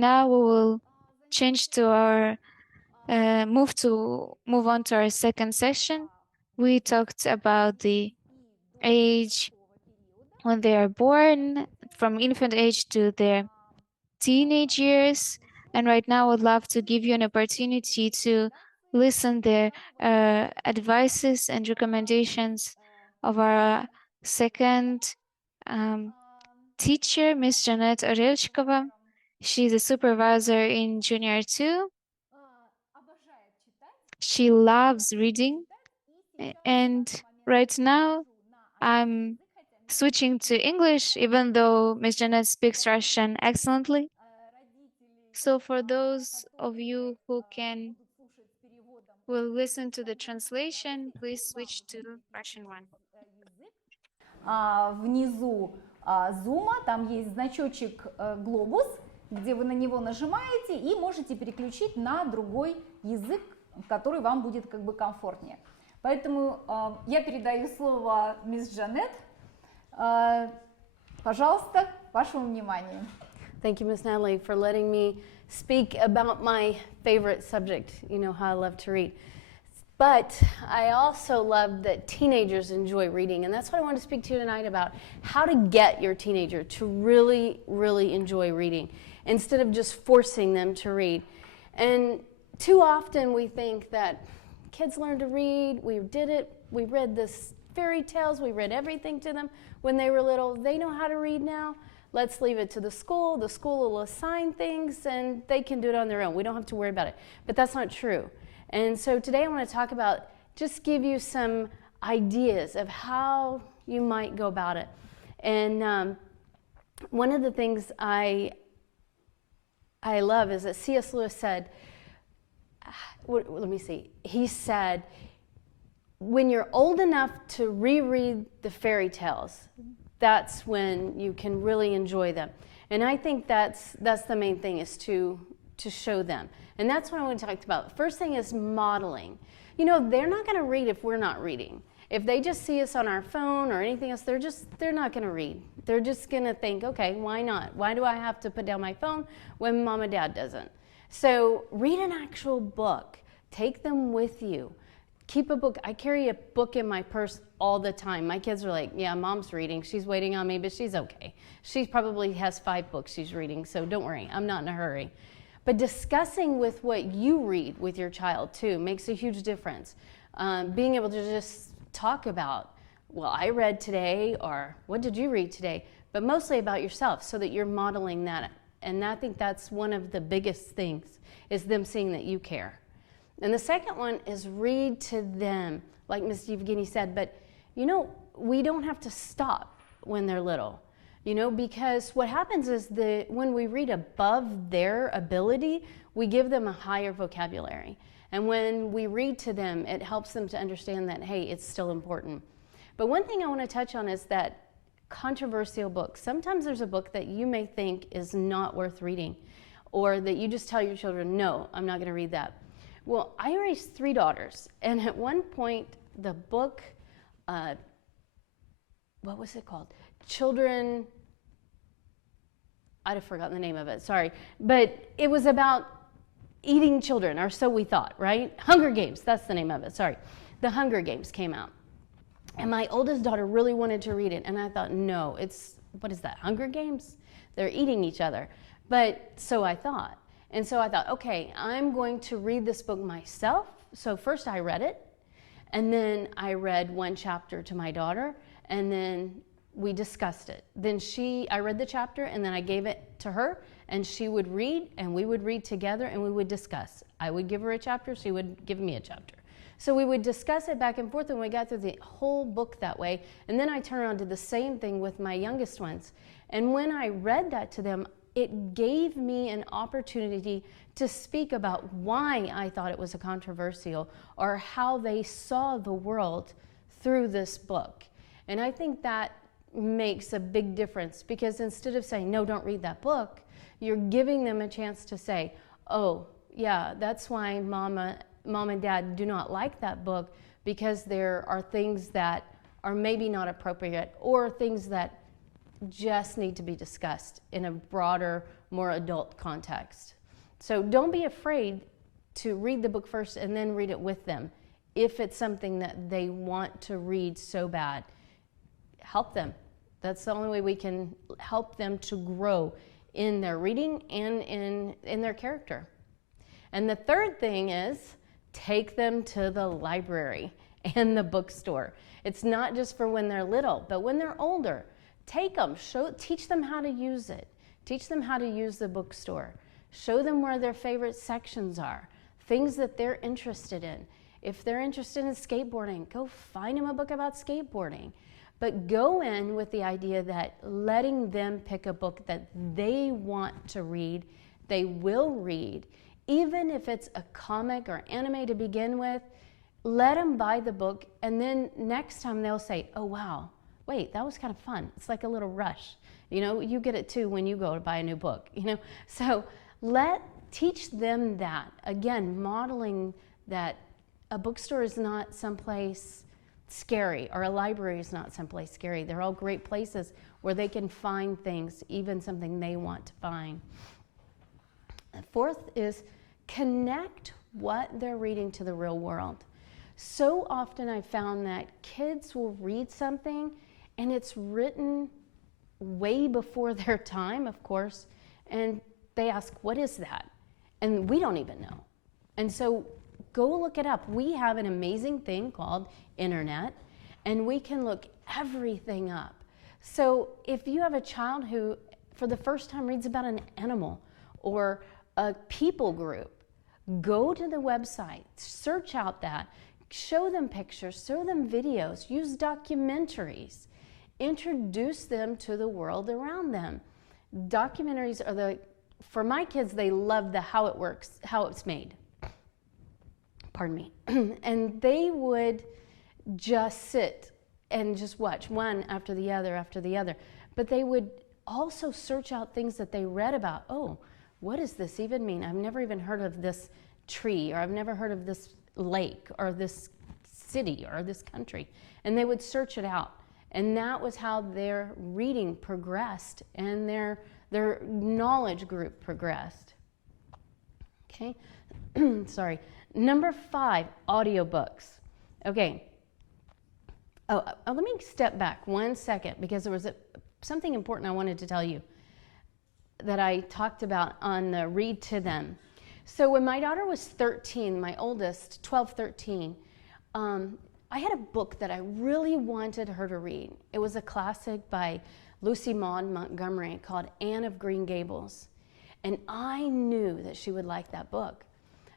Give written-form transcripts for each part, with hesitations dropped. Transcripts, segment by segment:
now we will change to our move on to our second session. We talked about the age when they are born, from infant age to their teenage years. And right now, I would love to give you an opportunity to listen their advices and recommendations of our second teacher, Miss Johnette Orelchikova. She's a supervisor in Junior 2. She loves reading. And right now, I'm switching to English, even though Miss Janet speaks Russian excellently. So for those of you who will listen to the translation, please switch to Russian one. Внизу зума там есть значочек глобус, где вы на него нажимаете и можете переключить на другой язык, который вам будет как бы комфортнее. Поэтому я передаю слово мисс Джанет. Пожалуйста, к вашему вниманию. Thank you, Miss Natalie, for letting me speak about my favorite subject. You know how I love to read. But I also love that teenagers enjoy reading, and that's what I want to speak to you tonight about, how to get your teenager to really, really enjoy reading instead of just forcing them to read. And too often we think that kids learn to read, we did it, we read this fairy tales, we read everything to them when they were little, they know how to read now. Let's leave it to the school will assign things and they can do it on their own. We don't have to worry about it. But that's not true. And so today I want to talk about, just give you some ideas of how you might go about it. And one of the things I love is that C.S. Lewis said, let me see, he said, when you're old enough to reread the fairy tales, that's when you can really enjoy them. And I think that's the main thing, is to show them. And that's what I want to talk about. First thing is modeling. You know, they're not going to read if we're not reading. If they just see us on our phone or anything else, they're not going to read. They're just going to think, okay, why not? Why do I have to put down my phone when mom and dad doesn't? So read an actual book. Take them with you. Keep a book. I carry a book in my purse all the time. My kids are like, yeah, mom's reading. She's waiting on me, but she's okay. She probably has 5 books she's reading, so don't worry. I'm not in a hurry. But discussing with what you read with your child, too, makes a huge difference. Being able to just talk about, well, I read today, or what did you read today? But mostly about yourself, so that you're modeling that. And I think that's one of the biggest things, is them seeing that you care. And the second one is read to them, like Ms. Yevgeny said, but you know, we don't have to stop when they're little, you know, because what happens is when we read above their ability, we give them a higher vocabulary. And when we read to them, it helps them to understand that, hey, it's still important. But one thing I want to touch on is that controversial books. Sometimes there's a book that you may think is not worth reading, or that you just tell your children, no, I'm not going to read that. Well, I raised 3 daughters, and at one point, the book, what was it called? Children, I'd have forgotten the name of it, sorry. But it was about eating children, or so we thought, right? Hunger Games, that's the name of it, sorry. The Hunger Games came out. And my oldest daughter really wanted to read it, and I thought, no, what is that, Hunger Games? They're eating each other. But so I thought. And so I thought, okay, I'm going to read this book myself. So first I read it, and then I read 1 chapter to my daughter, and then we discussed it. Then I read the chapter, and then I gave it to her, and she would read, and we would read together, and we would discuss. I would give her a chapter, she would give me a chapter. So we would discuss it back and forth, and we got through the whole book that way. And then I turned around and did the same thing with my youngest ones. And when I read that to them, it gave me an opportunity to speak about why I thought it was a controversial, or how they saw the world through this book. And I think that makes a big difference, because instead of saying, no, don't read that book, you're giving them a chance to say, oh, yeah, that's why mom and dad do not like that book, because there are things that are maybe not appropriate, or things that just need to be discussed in a broader more adult context. So don't be afraid to read the book first and then read it with them. If it's something that they want to read so bad, help them. That's the only way we can help them to grow in their reading and in their character. And the third thing is take them to the library and the bookstore. It's not just for when they're little, but when they're older. Take them, teach them how to use it. Teach them how to use the bookstore. Show them where their favorite sections are, things that they're interested in. If they're interested in skateboarding, go find them a book about skateboarding. But go in with the idea that letting them pick a book that they want to read, they will read. Even if it's a comic or anime to begin with, let them buy the book, and then next time they'll say, oh wow, wait, that was kind of fun. It's like a little rush. You know, you get it too when you go to buy a new book, you know. So teach them that. Again, modeling that a bookstore is not someplace scary, or a library is not someplace scary. They're all great places where they can find things, even something they want to find. Fourth is connect what they're reading to the real world. So often I found that kids will read something and it's written way before their time, of course, and they ask, what is that? And we don't even know. And so go look it up. We have an amazing thing called internet, and we can look everything up. So if you have a child who for the first time reads about an animal or a people group, go to the website, search out that, show them pictures, show them videos, use documentaries, introduce them to the world around them. Documentaries are for my kids, they love the how it works, how it's made. Pardon me. And they would just sit and just watch one after the other. But they would also search out things that they read about. Oh, what does this even mean? I've never even heard of this tree, or I've never heard of this lake, or this city, or this country. And they would search it out. And that was how their reading progressed and their knowledge group progressed. Okay, sorry. Number 5, audiobooks. Okay. Let me step back 1 second, because there was something important I wanted to tell you that I talked about on the read to them. So when my daughter was 13, my oldest, 12, 13, I had a book that I really wanted her to read. It was a classic by Lucy Maud Montgomery called Anne of Green Gables. And I knew that she would like that book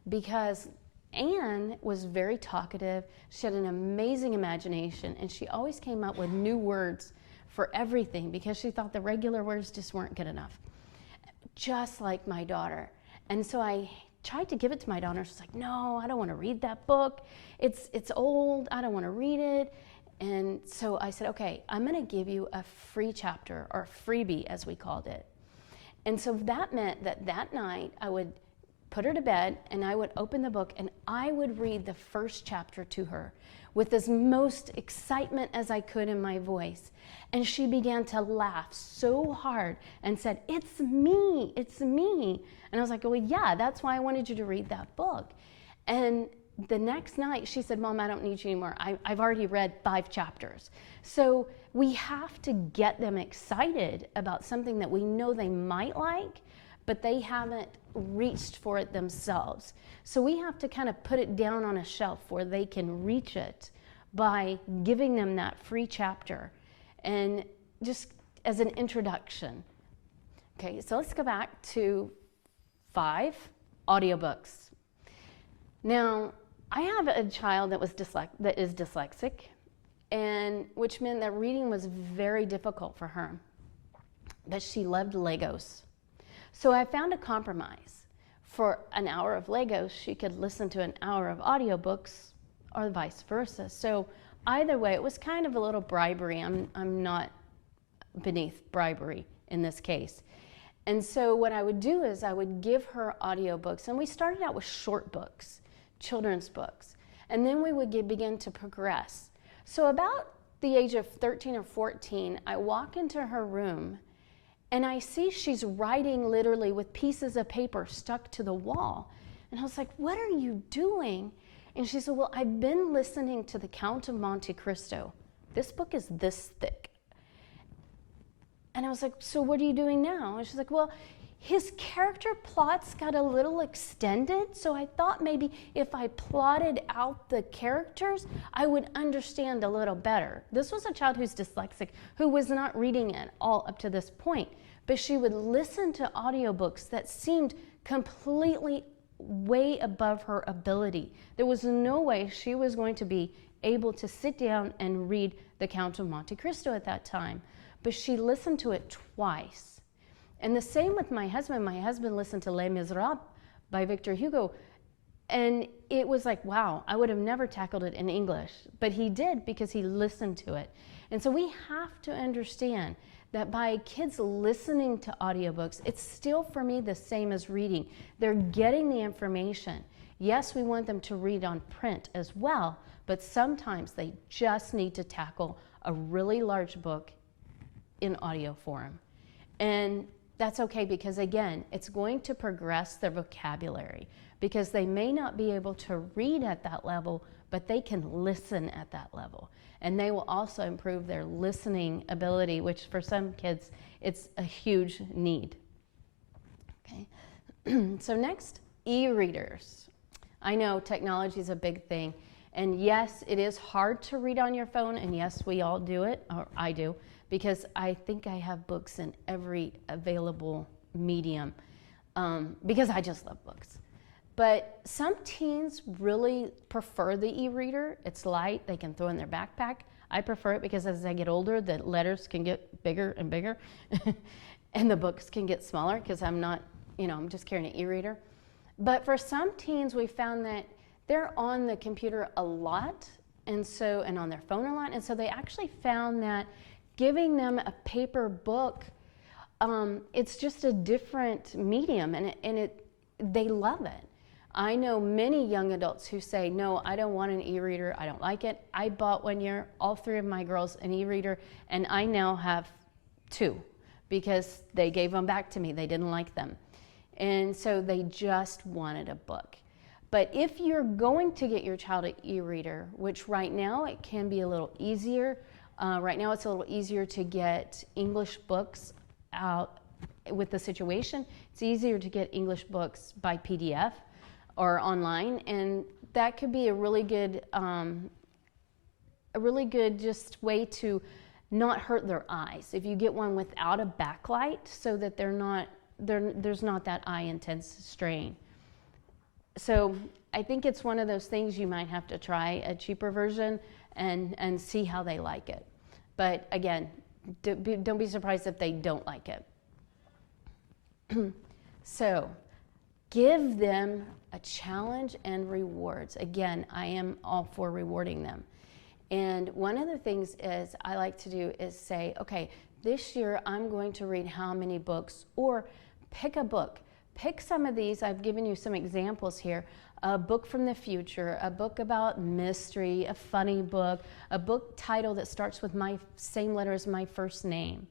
because Anne was very talkative. She had an amazing imagination, and she always came up with new words for everything because she thought the regular words just weren't good enough. Just like my daughter. And so I tried to give it to my daughter. She's like, no, I don't want to read that book. It's old. I don't want to read it. And so I said, okay, I'm going to give you a free chapter, or freebie as we called it. And so that meant that that night I would put her to bed and I would open the book and I would read the first chapter to her with as most excitement as I could in my voice. And she began to laugh so hard and said, it's me, it's me. And I was like, well, yeah, that's why I wanted you to read that book. And the next night she said, Mom, I don't need you anymore. I've already read 5 chapters. So we have to get them excited about something that we know they might like, but they haven't reached for it themselves. So we have to kind of put it down on a shelf where they can reach it by giving them that free chapter and just as an introduction. Okay, so let's go back to 5, audiobooks. Now, I have a child that is dyslexic, and which meant that reading was very difficult for her, but she loved Legos. So I found a compromise. For an hour of Legos, she could listen to an hour of audiobooks, or vice versa. So either way, it was kind of a little bribery. I'm not beneath bribery in this case. And so what I would do is I would give her audiobooks, and we started out with short books, children's books, and then we would begin to progress. So about the age of 13 or 14, I walk into her room And I see she's writing literally with pieces of paper stuck to the wall. And I was like, what are you doing? And she said, well, I've been listening to The Count of Monte Cristo. This book is this thick. And I was like, so what are you doing now? And she's like, well, his character plots got a little extended, so I thought maybe if I plotted out the characters, I would understand a little better. This was a child who's dyslexic, who was not reading at all up to this point, but she would listen to audiobooks that seemed completely way above her ability. There was no way she was going to be able to sit down and read The Count of Monte Cristo at that time, but she listened to it twice. And the same with my husband. My husband listened to Les Miserables by Victor Hugo, and it was like, wow, I would have never tackled it in English, but he did because he listened to it. And so we have to understand that by kids listening to audiobooks, it's still for me the same as reading. They're getting the information. Yes, we want them to read on print as well, but sometimes they just need to tackle a really large book in audio form. And that's okay, because again, it's going to progress their vocabulary, because they may not be able to read at that level, but they can listen at that level. And they will also improve their listening ability, which for some kids, it's a huge need. Okay. So next, e-readers. I know technology is a big thing, and yes, it is hard to read on your phone, and yes, we all do it, or I do, because I think I have books in every available medium, because I just love books. But some teens really prefer the e-reader. It's light, they can throw in their backpack. I prefer it because as I get older, the letters can get bigger and bigger, and the books can get smaller because I'm not, I'm just carrying an e-reader. But for some teens, we found that they're on the computer a lot, and on their phone a lot, and so they actually found that giving them a paper book, it's just a different medium, and they love it. I know many young adults who say, no, I don't want an e-reader, I don't like it. I bought one year, all three of my girls, an e-reader, and I now have two because they gave them back to me. They didn't like them. And so they just wanted a book. But if you're going to get your child an e-reader, which right now it can be a little easier, right now it's a little easier to get English books out with the situation. It's easier to get English books by PDF or online, and that could be a really good just way to not hurt their eyes. If you get one without a backlight, so that there's not that eye intense strain. So I think it's one of those things you might have to try a cheaper version and see how they like it. But again, don't be surprised if they don't like it. So give them a challenge and rewards. Again, I am all for rewarding them. And one of the things I like to do is say, okay, this year I'm going to read how many books, or pick a book. Pick some of these. I've given you some examples here. A book from the future, a book about mystery, a funny book, a book title that starts with my same letter as my first name.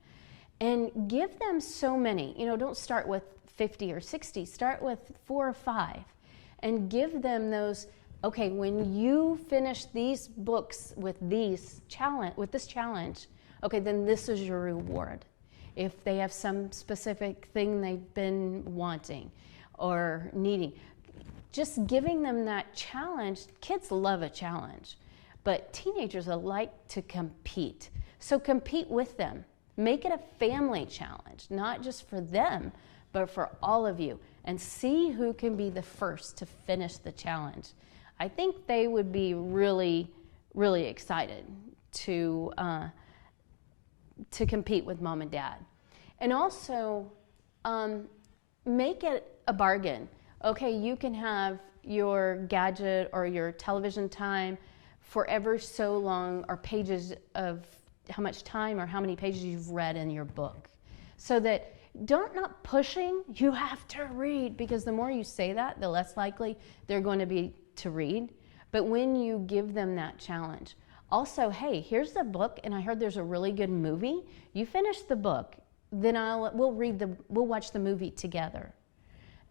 And give them so many. Don't start with 50 or 60. Start with 4 or 5. And give them those, okay, when you finish these books with this challenge, okay, then this is your reward. If they have some specific thing they've been wanting or needing, just giving them that challenge. Kids love a challenge, but teenagers like to compete. So compete with them. Make it a family challenge, not just for them, but for all of you, and see who can be the first to finish the challenge. I think they would be really, really excited to compete with mom and dad. And also, make it a bargain. Okay, you can have your gadget or your television time for ever so long, or pages of how much time or how many pages you've read in your book. So that not pushing, you have to read, because the more you say that, the less likely they're going to be to read. But when you give them that challenge, also, hey, here's the book, and I heard there's a really good movie. You finish the book, then we'll watch the movie together.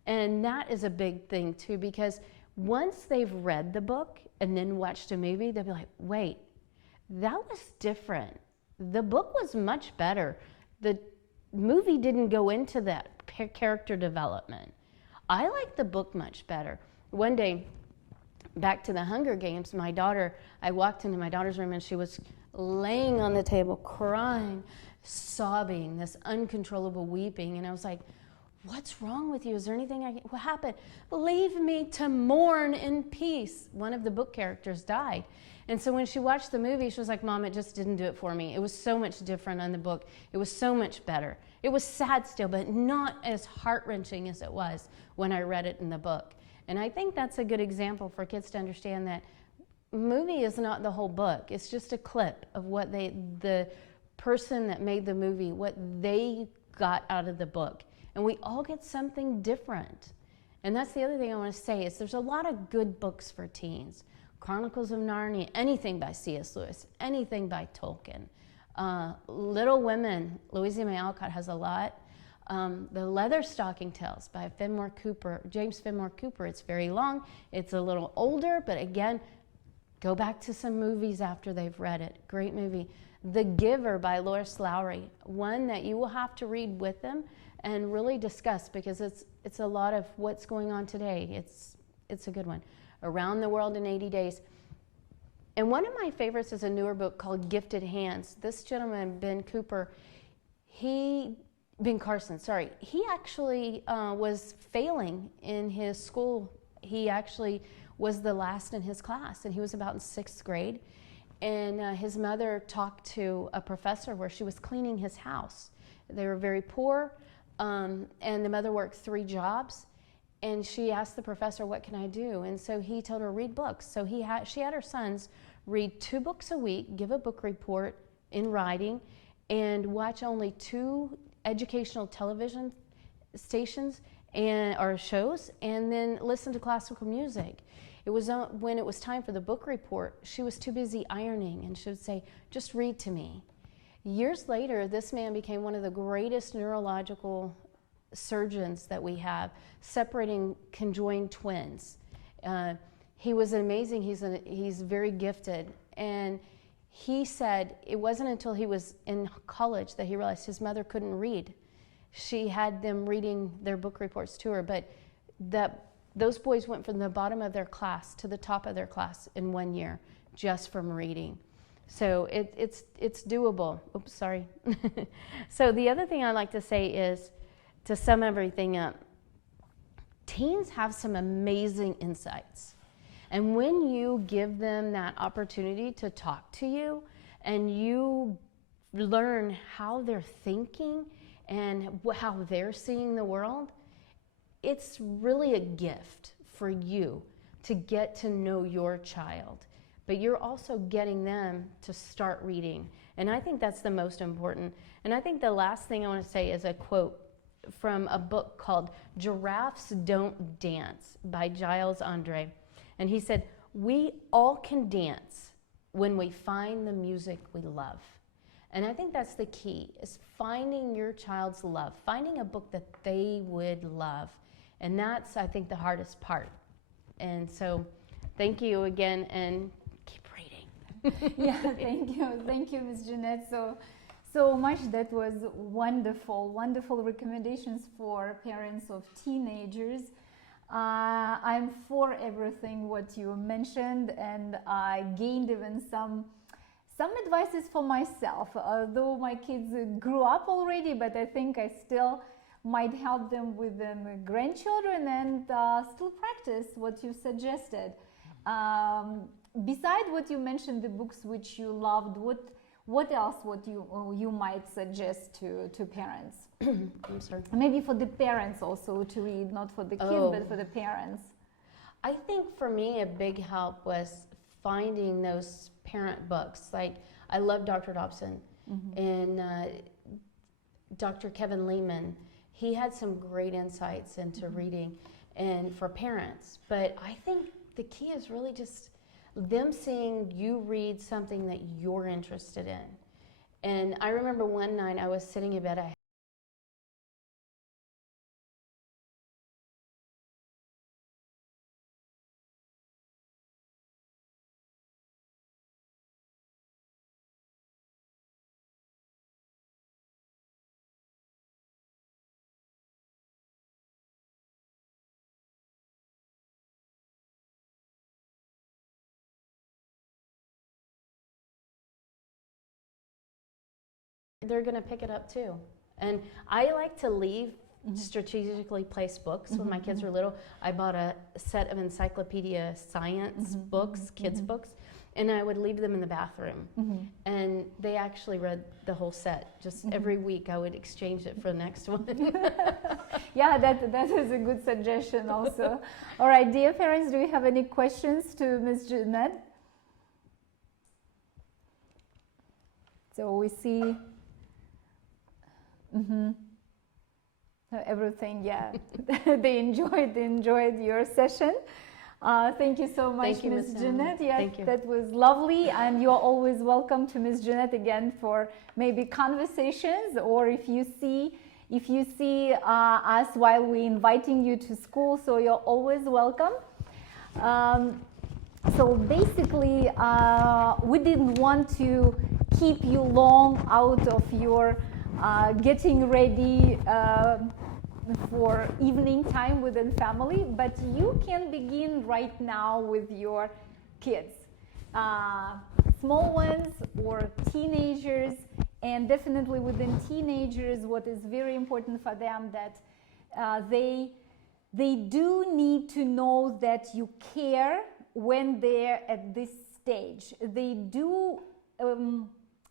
And that is a big thing too, because once they've read the book and then watched a movie, they'll be like, wait, that was different. The book was much better. The movie didn't go into that character development. I like the book much better. One day, back to the Hunger Games, I walked into my daughter's room and she was laying on the table crying, sobbing, this uncontrollable weeping. And I was like, what's wrong with you? Is there anything what happened? Leave me to mourn in peace. One of the book characters died. And so when she watched the movie, she was like, Mom, it just didn't do it for me. It was so much different on the book. It was so much better. It was sad still, but not as heart-wrenching as it was when I read it in the book. And I think that's a good example for kids to understand that movie is not the whole book. It's just a clip of what the person that made the movie, what they got out of the book. And we all get something different. And that's the other thing I want to say is there's a lot of good books for teens. Chronicles of Narnia, anything by C.S. Lewis, anything by Tolkien. Little Women, Louisa May Alcott has a lot. The Leatherstocking Tales by James Fenimore Cooper. It's very long. It's a little older, but again, go back to some movies after they've read it. Great movie. The Giver by Lois Lowry, one that you will have to read with them and really discuss because it's a lot of what's going on today. It's a good one. Around the World in 80 Days. And one of my favorites is a newer book called Gifted Hands. This gentleman, Ben Carson, he actually was failing in his school. He actually was the last in his class, and he was about in 6th grade. And his mother talked to a professor where she was cleaning his house. They were very poor, and the mother worked 3 jobs. And she asked the professor, what can I do? And so he told her, read books. So she had her sons read 2 books a week, give a book report in writing, and watch only 2 educational television stations or shows, and then listen to classical music. It was when it was time for the book report, she was too busy ironing, and she would say, just read to me. Years later, this man became one of the greatest neurological surgeons that we have, separating conjoined twins. He was amazing. He's very gifted. And he said it wasn't until he was in college that he realized his mother couldn't read. She had them reading their book reports to her, but those boys went from the bottom of their class to the top of their class in 1 year just from reading. So it's doable. Oops, sorry. So the other thing I like to say is, to sum everything up, teens have some amazing insights. And when you give them that opportunity to talk to you and you learn how they're thinking and how they're seeing the world, it's really a gift for you to get to know your child. But you're also getting them to start reading. And I think that's the most important. And I think the last thing I want to say is a quote from a book called Giraffes Don't Dance by Giles Andre. And he said, we all can dance when we find the music we love. And I think that's the key, is finding your child's love, finding a book that they would love. And that's, I think, the hardest part. And so thank you again, and keep reading. Yeah, thank you, Ms. Johnette. So much. That was wonderful recommendations for parents of teenagers. I'm for everything what you mentioned, and I gained even some advices for myself. Although my kids grew up already, but I think I still might help them with grandchildren and still practice what you suggested. Beside what you mentioned, the books which you loved, what else would you might suggest to parents? I'm sorry. Maybe for the parents also to read, not for the kids, but for the parents. I think for me a big help was finding those parent books. Like, I love Dr. Dobson and Dr. Kevin Lehman. He had some great insights into reading and for parents. But I think the key is really just them seeing you read something that you're interested in. And I remember one night I was sitting in bed, they're going to pick it up too. And I like to leave strategically placed books. When my kids were little, I bought a set of encyclopedia science books, kids books, and I would leave them in the bathroom. And they actually read the whole set. Just every week I would exchange it for the next one. Yeah, that is a good suggestion also. All right, dear parents, do you have any questions to Ms. Johnette? So we see everything, yeah. They enjoyed your session. Thank you so much, Thank you, Ms. Ms. Johnette. Yeah, Thank you. that was lovely, and you're always welcome to Ms. Johnette again for maybe conversations, or if you see us while we're inviting you to school, so you're always welcome. So basically, we didn't want to keep you long out of your getting ready for evening time within family, but you can begin right now with your kids, small ones or teenagers, and definitely within teenagers, what is very important for them that they do need to know that you care when they're at this stage. They do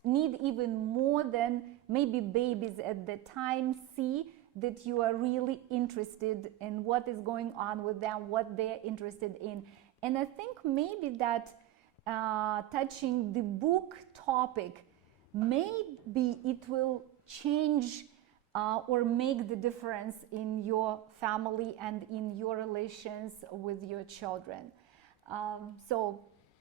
need even more than maybe babies at the time see that you are really interested in what is going on with them, what they're interested in. And I think maybe that touching the book topic, maybe it will change or make the difference in your family and in your relations with your children. So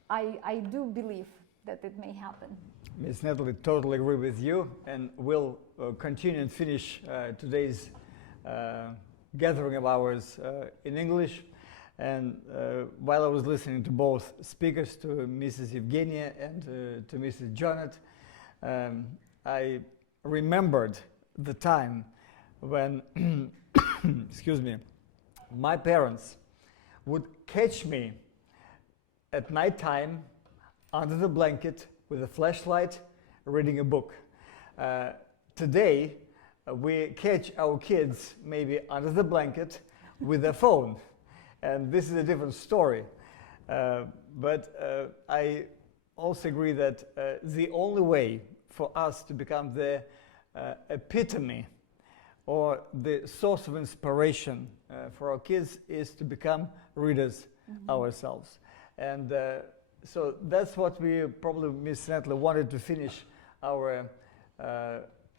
I do believe that it may happen. Ms. Natalie, totally agree with you, and we'll continue and finish today's gathering of ours in English. And while I was listening to both speakers, to Mrs. Evgenia and to Mrs. Johnette, I remembered the time when, excuse me, my parents would catch me at night time under the blanket with a flashlight reading a book. Today, we catch our kids maybe under the blanket with a phone. And this is a different story. But I also agree that the only way for us to become the epitome or the source of inspiration for our kids is to become readers ourselves. And so that's what we probably, Ms. Natalie, wanted to finish our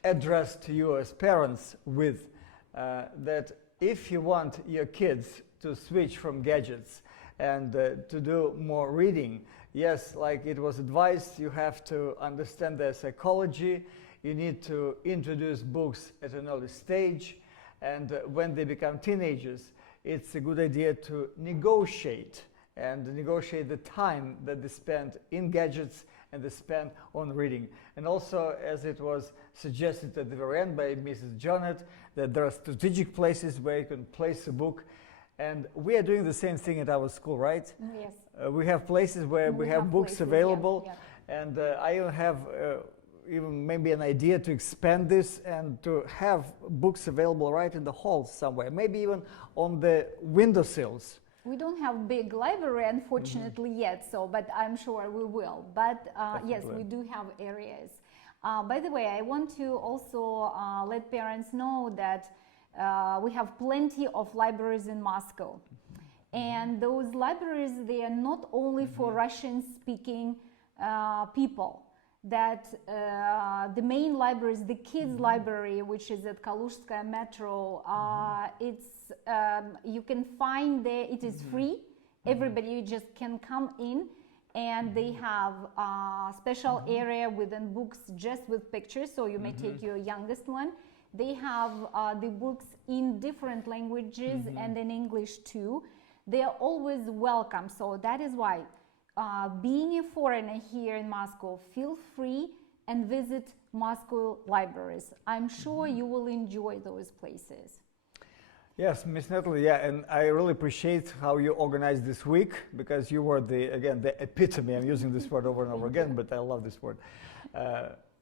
address to you as parents with, that if you want your kids to switch from gadgets and to do more reading, yes, like it was advised, you have to understand their psychology, you need to introduce books at an early stage, and when they become teenagers, it's a good idea to negotiate the time that they spend in gadgets and they spend on reading. And also, as it was suggested at the very end by Mrs. Johnette, that there are strategic places where you can place a book. And we are doing the same thing at our school, right? Yes. We have places where we have books places, available. yeah. And I even have even maybe an idea to expand this and to have books available right in the halls somewhere, maybe even on the windowsills. We don't have big library, unfortunately, yet, so, but I'm sure we will. But yes, we do have areas. By the way, I want to also let parents know that we have plenty of libraries in Moscow. And those libraries, they are not only for Russian-speaking people. That the main libraries, the kids' library, which is at Kaluzhskaya Metro, it's you can find there. It is free. Everybody just can come in, and they have a special area within books just with pictures. So you may take your youngest one. They have the books in different languages and in English too. They are always welcome. So that is why. Being a foreigner here in Moscow, feel free and visit Moscow libraries. I'm sure you will enjoy those places. Yes, Ms. Natalie, yeah, and I really appreciate how you organized this week, because you were the epitome. I'm using this word over and over again, but I love this word.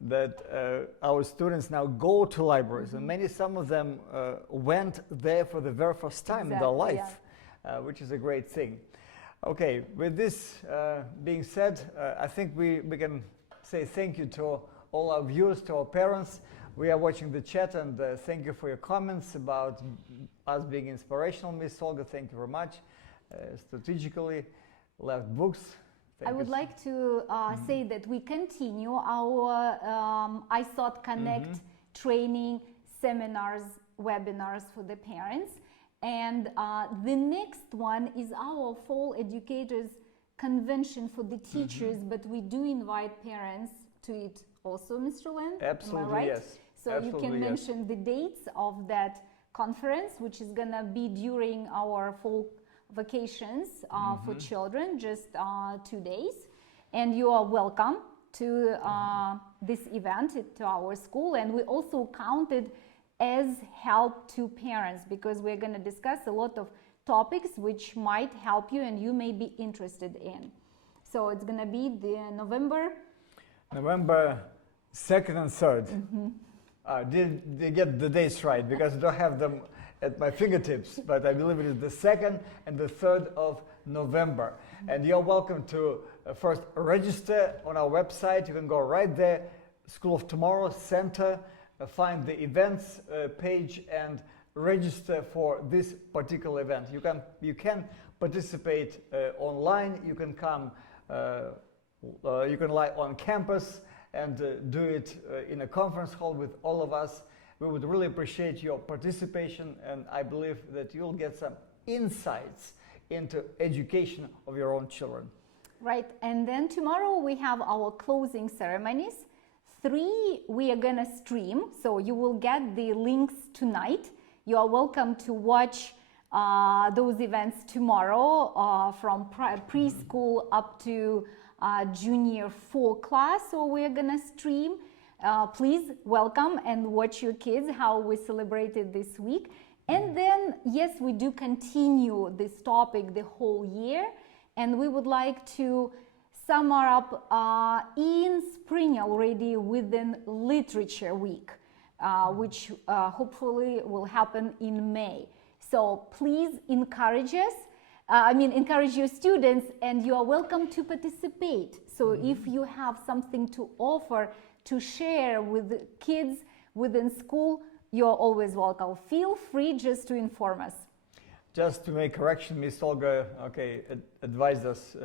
that our students now go to libraries, and some of them went there for the very first time in their life, which is a great thing. Okay, with this being said, I think we can say thank you to all our viewers, to our parents. We are watching the chat, and thank you for your comments about us being inspirational, Miss Olga. Thank you very much. Strategically left books. I would like to say that we continue our iSOT Connect training seminars, webinars for the parents. And the next one is our Fall Educators Convention for the teachers, but we do invite parents to it also, Mr. Len? Absolutely, am I right? yes. So absolutely, you can yes. mention the dates of that conference, which is going to be during our fall vacations for children, just 2 days. And you are welcome to this event, to our school. And we also counted as help to parents, because we're going to discuss a lot of topics which might help you and you may be interested in. So it's going to be the November 2nd and 3rd. Did they get the dates right? Because I don't have them at my fingertips, but I believe it is the 2nd and the 3rd of November. And you're welcome to first register on our website. You can go right there, School of Tomorrow Center, find the events page and register for this particular event. You can participate online. You can come. You can lie on campus and do it in a conference hall with all of us. We would really appreciate your participation, and I believe that you'll get some insights into education of your own children. Right, and then tomorrow we have our closing ceremonies. 3 we are gonna stream, so you will get the links tonight. You are welcome to watch those events tomorrow from preschool up to junior 4 class. So we're gonna stream. Please welcome and watch your kids how we celebrated this week. And then, yes, we do continue this topic the whole year, and we would like to sum up in spring already within Literature Week, which hopefully will happen in May. So please encourage us. Encourage your students, and you are welcome to participate. So if you have something to offer, to share with the kids within school, you're always welcome. Feel free just to inform us. Just to make correction, Ms. Olga, advised us,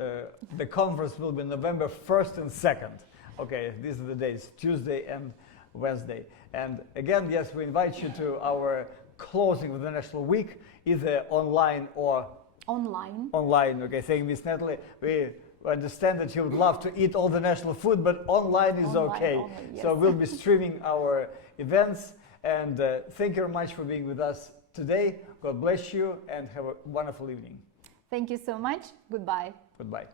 the conference will be November 1st and 2nd. Okay, these are the days, Tuesday and Wednesday. And again, yes, we invite you to our closing of the National Week, either online or online. Okay, thank you, Ms. Natalie. We understand that you would love to eat all the national food, but online is okay. Only, yes. So we'll be streaming our events. And thank you very much for being with us today. God bless you and have a wonderful evening. Thank you so much. Goodbye. Goodbye.